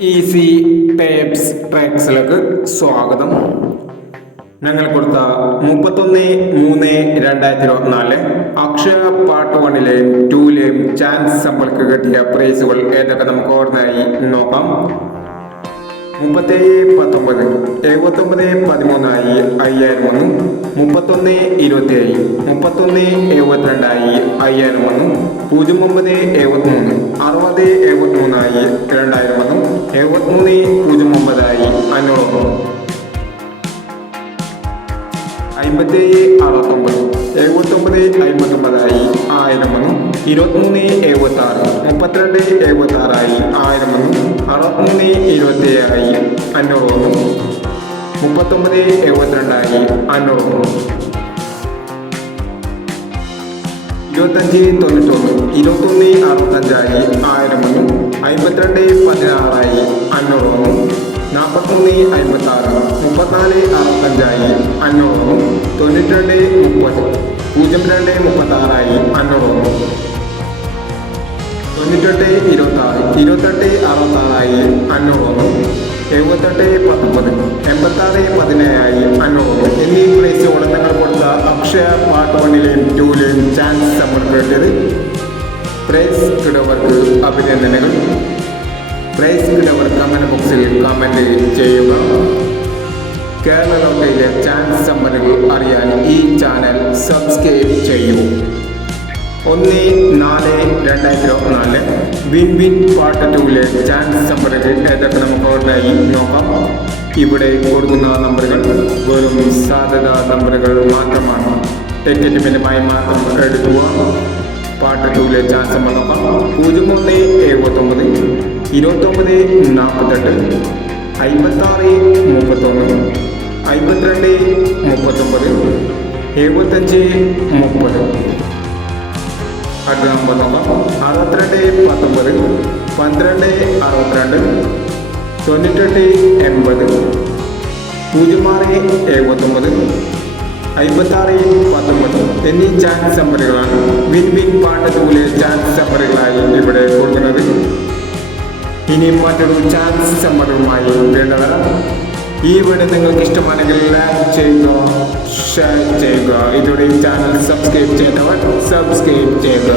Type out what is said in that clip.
Easy tapes ട്രാക്സിലേക്ക് സ്വാഗതം. ഞങ്ങൾ കൊടുത്ത 31/3/2024 അക്ഷയ പാർട്ട് 1ലെയും 2ലെയും ചാൻസ് സമ്പൾക്ക് കിട്ടിയ പ്രൈസുകൾ ഏതൊക്കെ നമുക്ക് ഓർമ്മയായി നോക്കാം. 37/19 79/13 5000 വന്നു. 31/27 31/72 5000 വന്നു. 09/73 60/73 2000 വന്നു. 73/09 500 വന്നു. 57/69 79/59 1000 വന്നു. 23/76 32/76 1000 വന്നു. 63/27 500 വന്നു. 39/72 500 വന്നു. 25/91 21/65 1000 വന്നു. 52/16 500 വന്നു. 43/56 34/65 500 വന്നു. 92/30 02/36 500 വന്നു. 98/26 28/66 500 വന്നു. 78/19 86/17 500 വന്നു. എന്നീ പ്രൈസുകൾ നിങ്ങൾ കൊടുത്ത അക്ഷയ പാർട്ട് 1ലെയും 2ലെയും ചാൻസ് സമ്പൾക്ക് കിട്ടിയത്. പ്രൈസ് കിടവർക്ക് അഭിനന്ദനങ്ങൾ. പ്രൈസ് കിടവർ കമന്റ് ബോക്സിൽ കമന്റ് ചെയ്യുക. കേരള ലോട്ടറിയിലെ ചാൻസ് സമ്പന്നുകൾ അറിയാൻ ഈ ചാനൽ സബ്സ്ക്രൈബ് ചെയ്യൂ. 1/4/2024 വിൻ വിൻ പാർട്ട് 2ലെ ചാൻസ് സമ്പന്നുകൾ ഏതൊക്കെ നമുക്ക് ഓർമ്മയായി നോക്കാം. ഇവിടെ കൊടുക്കുന്ന നമ്പറുകൾ വെറും സാധ്യതാ നമ്പറുകൾ മാത്രമാണ്. ടിക്കറ്റ് മിനിമായി മാത്രം എടുക്കുക. പാർട്ട് 2ലെ ചാൻസ് സമ്പർ നോക്കാം. 01/79 29/48 56/31 52/39 75/30. അടുത്ത നമ്പർ നോക്കാം. 62/19 12/62 98/80 06/79 56/19 എന്നീ ചാൻസ് നമ്പറുകളാണ് വിൻ വിൻ പാർട്ട് 2ലെ ചാൻസ് നമ്പറുകളായി ഇവിടെ കൊടുക്കുന്നത്. ഇനി മറ്റൊരു ചാൻസ് നമ്പറുമായി വീണ്ടും വരാം. ഈ വീഡിയോ നിങ്ങൾക്ക് ഇഷ്ടമാണെങ്കിൽ ലൈക്ക് ചെയ്യുക, ഷെയർ ചെയ്യുക. ഇതോടെ ചാനൽ സബ്സ്ക്രൈബ് ചെയ്തവർ സബ്സ്ക്രൈബ് ചെയ്യുക.